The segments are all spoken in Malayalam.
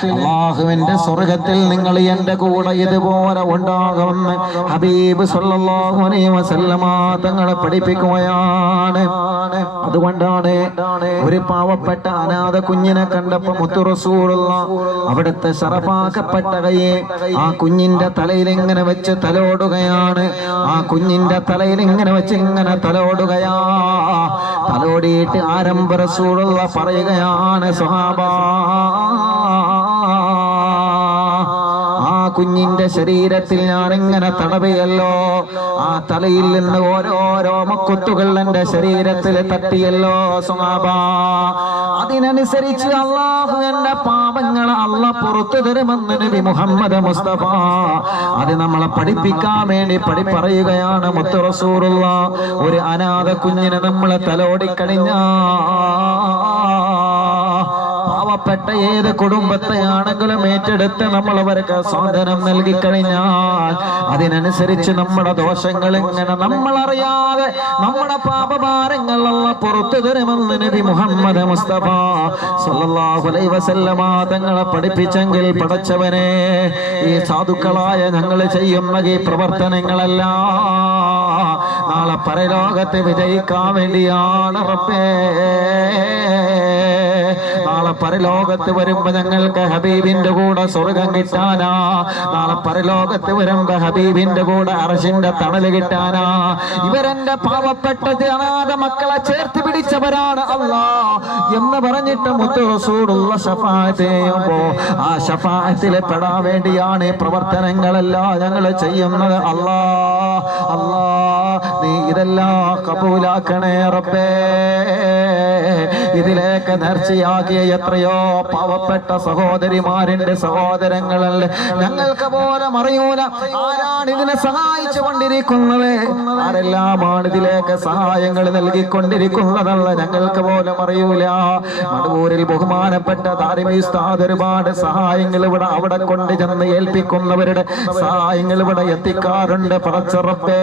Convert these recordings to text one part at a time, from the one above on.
അള്ളാഹുവിന്റെ സ്വർഗത്തിൽ നിങ്ങൾ എന്റെ കൂടെ ഇതുപോലെ ഉണ്ടാകുമെന്ന് ഹബീബ് വസല്ലമ തങ്ങളെ പഠിപ്പിക്കുകയാണ്. അതുകൊണ്ടാണ് ഒരു പാവപ്പെട്ട അനാഥ കുഞ്ഞിനെ കണ്ടപ്പോ മുത്തുറസൂറുള്ള അവിടുത്തെ ശറഫാക്കപ്പെട്ട കൈയെ ആ കുഞ്ഞിന്റെ തലയിൽ ഇങ്ങനെ വെച്ച് തലോടുകയാണ്. ആ കുഞ്ഞിന്റെ തലയിൽ ഇങ്ങനെ വെച്ച് ഇങ്ങനെ തലോടുകയാ. തലോടിയിട്ട് ആരംഭ റസൂലുള്ള പറയുകയാണ് ആ കുഞ്ഞിന്റെ ശരീരത്തിൽ ഞാൻ ഇങ്ങനെ തടവിയല്ലോ. ആ തലയിൽ നിന്ന് ഓരോരോ മക്കുത്തുകൾ എന്റെ ശരീരത്തിൽ തട്ടിയല്ലോ സുമാബ. അതിനനുസരിച്ച് അള്ളാഹു എന്റെ പാപങ്ങൾ അള്ള പുറത്തു തരുമെന്ന് നബി മുഹമ്മദ് മുസ്തഫ. അത് നമ്മളെ പഠിപ്പിക്കാൻ വേണ്ടി പടി പറയുകയാണ് മുത്തു റസൂറുള്ള ഒരു അനാഥ കുഞ്ഞിനെ നമ്മളെ തലോടിക്കഴിഞ്ഞാ. പാവപ്പെട്ട ഏത് കുടുംബത്തെയാണെങ്കിലും ഏറ്റെടുത്ത് നമ്മൾ അവർക്ക് സ്വാതന്ത്ര്യം നൽകി കഴിഞ്ഞാൽ അതിനനുസരിച്ച് നമ്മുടെ ദോഷങ്ങൾ ഇങ്ങനെ നമ്മൾ അറിയാതെ നമ്മുടെ പാപഭാരങ്ങളുള്ള പുറത്തു തരുമെന്ന് നബി മുഹമ്മദ് തങ്ങളെ പഠിപ്പിച്ചെങ്കിൽ പടച്ചവനെ ഈ സാധുക്കളായ ഞങ്ങൾ ചെയ്യുന്ന ഈ പ്രവർത്തനങ്ങളെല്ലാം നാളെ പരലോകത്തെ വിജയിക്കാൻ വേണ്ടിയാണ് റബ്ബേ. നാളെ പരലോകത്ത് വരുമ്പോ ഞങ്ങൾക്ക് ഹബീബിന്റെ കൂടെ സ്വർഗം കിട്ടാനാ. നാളെ പരലോകത്ത് വരുമ്പോ ഹബീബിന്റെ കൂടെ അറശിന്റെ തണൽ കിട്ടാനാ. ഇവരെന്റെ പാവപ്പെട്ട അനാഥ മക്കളെ ചേർത്ത് പിടിച്ചവരാണ് അല്ലാ. എന്ന് പറഞ്ഞിട്ട് മുത്തുറസൂടുള്ള ചെയ്യുമ്പോ ആ ശഫായത്തിലെ പെടാൻ വേണ്ടിയാണ് പ്രവർത്തനങ്ങളെല്ലാം ഞങ്ങൾ ചെയ്യുന്നത്. അല്ലാ അല്ലാ. നീ ഇതെല്ലാം കബൂലാക്കണേ റബ്ബേ. ഇതിലേക്ക് നേർച്ചയാക്കിയ എത്രയോ പാവപ്പെട്ട സഹോദരിമാരിന്റെ സഹോദരങ്ങളല്ലേ? ഞങ്ങൾക്ക് പോലെ അറിയൂല ആരാണ് ഇതിനെ സഹായിച്ചു കൊണ്ടിരിക്കുന്നത്. ആരെല്ലാമാണ് ഇതിലേക്ക് സഹായങ്ങൾ നൽകിക്കൊണ്ടിരിക്കുന്നതല്ല ഞങ്ങൾക്ക് പോലും അറിയൂല. മടവൂരിൽ ബഹുമാനപ്പെട്ട താരിമീസ്താദ് ഒരുപാട് സഹായങ്ങൾ ഇവിടെ അവിടെ കൊണ്ട് ചെന്ന് ഏൽപ്പിക്കുന്നവരുടെ സഹായങ്ങൾ ഇവിടെ എത്തിക്കാറുണ്ട്. പടച്ചുറപ്പേ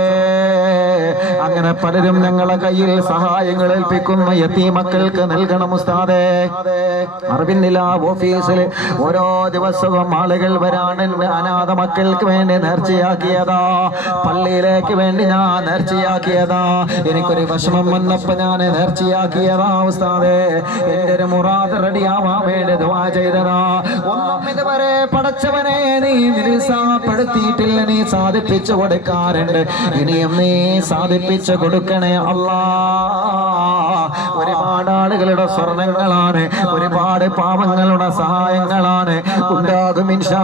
അങ്ങനെ പലരും ഞങ്ങളെ കയ്യിൽ സഹായങ്ങൾ ഏൽപ്പിക്കുന്ന യത്തീമക്കൾക്ക് നൽകണം ഉസ്താദേ. അറിവിന്നില്ല ഓഫീസിൽ ഓരോ ദിവസവും ആളുകൾ വരാണ്. അനാഥ മക്കൾക്ക് വേണ്ടി നേർച്ചയാക്കിയതാ. പള്ളിയിലേക്ക് വേണ്ടി ഞാൻ നേർച്ചയാക്കിയതാ. എനിക്കൊരു വിഷമം വന്നപ്പോ ഞാൻ നേർച്ചയാക്കിയതാ ഉസ്താദേ. എന്റെ ഒരു മുറാദ് റെഡിയാവാൻ വേണ്ടി ദുആ ചെയ്തതാ. ഇതുവരെ പടച്ചവനെ നീ നിരുസാപ്പെടുത്തിയിട്ടില്ല നീ സാധിപ്പിച്ചു കൊടുക്കാറുണ്ട്. ഇനിയും നീ സാധിപ്പിച്ചു കൊടുക്കണേ അല്ലാ ഒരുപാട് ആളുകളുടെ സ്വർണങ്ങളാണ് ഒരുപാട് പാവങ്ങളുടെ സഹായങ്ങളാണ് ഉണ്ടാകും ഇൻഷാ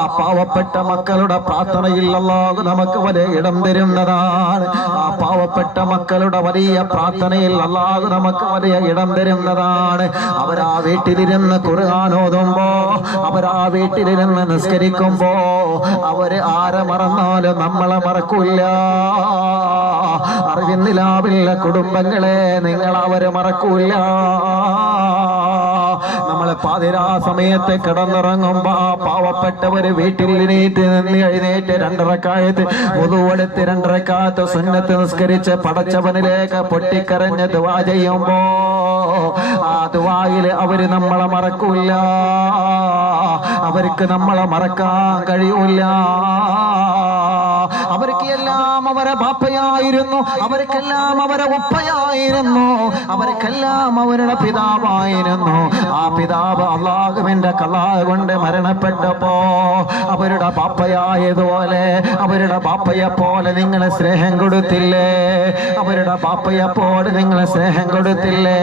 ആ പാവപ്പെട്ട മക്കളുടെ പ്രാർത്ഥനയിൽ അള്ളാഹു നമുക്ക് വലിയ ഇടം തരുന്നതാണ്. ആ പാവപ്പെട്ട മക്കളുടെ വലിയ പ്രാർത്ഥനയിൽ അള്ളാഹു നമുക്ക് വലിയ ഇടം തരുന്നതാണ്. അവരാ വീട്ടിലിരുന്ന് കുറുകാനോതുമ്പോ അവരാ വീട്ടിലിരുന്ന് നിസ്കരിക്കുമ്പോ അവർ ആരെ മറന്നാലും നമ്മളെ മറക്കൂല അറിവിന്നിലാവില്ല കുടുംബങ്ങളെ നിങ്ങൾ അവരെ മറക്കൂല. നമ്മളെ പാതിരാ സമയത്ത് കിടന്നിറങ്ങുമ്പോ പാവപ്പെട്ടവര് വീട്ടിൽ എണീറ്റ് നിന്ന് എഴുന്നേറ്റ് രണ്ടരക്കായത്ത് മുതുവെടുത്ത് രണ്ടരക്കാലത്ത് സുന്നത്ത് നിസ്കരിച്ച് പടച്ചവനിലേക്ക് പൊട്ടിക്കരഞ്ഞ് ദുവാ ചെയ്യുമ്പോ ആ ദുവായിൽ അവർ നമ്മളെ മറക്കൂല. അവർക്ക് നമ്മളെ മറക്കാൻ കഴിയൂല. അവരെ ബാപ്പയായിരുന്നു. അവർക്കെല്ലാം അവരെ ഉപ്പയായിരുന്നു. അവർക്കെല്ലാം അവരുടെ പിതാവായിരുന്നു. ആ പിതാവ് അള്ളാഹുവിന്റെ കള്ളാഹ് കൊണ്ട് മരണപ്പെട്ടപ്പോ അവരുടെ ബാപ്പയായതുപോലെ അവരുടെ ബാപ്പയെ പോലെ നിങ്ങളെ സ്നേഹം കൊടുത്തില്ലേ? അവരുടെ ബാപ്പയെ പോലെ നിങ്ങളെ സ്നേഹം കൊടുത്തില്ലേ?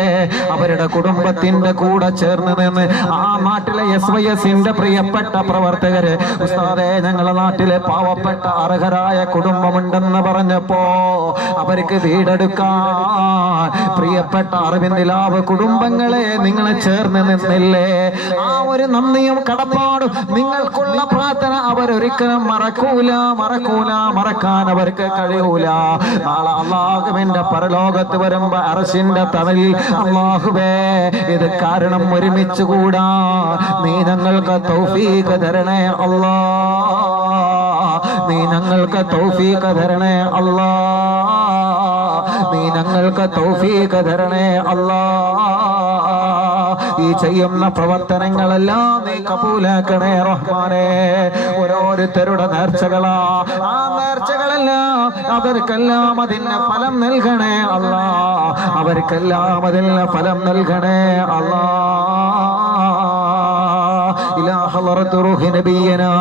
അവരുടെ കുടുംബത്തിന്റെ കൂടെ ചേർന്ന് നിന്ന് ആ നാട്ടിലെ എസ് വൈ എസിന്റെ പ്രിയപ്പെട്ട പ്രവർത്തകര് ഉസ്താദെ ഞങ്ങളെ നാട്ടിലെ പാവപ്പെട്ട അർഹരായ കുടുംബമുണ്ടെന്ന് പറഞ്ഞപ്പോ അവർക്ക് വീടെടുക്കാൻ പ്രിയപ്പെട്ട അറിവിന്ദിലാവ് കുടുംബങ്ങളെ നിങ്ങളെ ചേർന്ന് നിന്നില്ലേ? ആ ഒരു നന്ദിയും കടപ്പാടും നിങ്ങൾക്കുള്ള പ്രാർത്ഥന അവരൊരിക്കലും മറക്കൂല മറക്കൂല മറക്കാൻ അവർക്ക് കഴിയൂല. നാളെ അള്ളാഹുവിന്റെ പരലോകത്ത് വരുമ്പോ അറസിന്റെ തണലിൽ അള്ളാഹുവേ ഇത് കാരണം ഒരുമിച്ച് കൂടാ. നീ ഞങ്ങൾക്ക് തൗഫീഖ് തരണേ അല്ലാ. നീ ഞങ്ങൾക്ക് തൗഫീഖ തരണേ അല്ലാ. നീ ഞങ്ങൾക്ക് തൗഫീഖ തരണേ അല്ലാ. ഈ ചെയ്യുന്ന പ്രവർത്തനങ്ങളെല്ലാം നീ കബൂലാക്കണേ റഹ്മാനെ. ഓരോരുത്തരുടെ നേർച്ചകളാ. ആ നേർച്ചകളെല്ലാം അവർക്കെല്ലാം അതിന് ഫലം നൽകണേ അല്ലാ. അവർക്കെല്ലാം അതിന് ഫലം നൽകണേ അല്ലാ. ഇലാ റൂഹി നബിയനാ.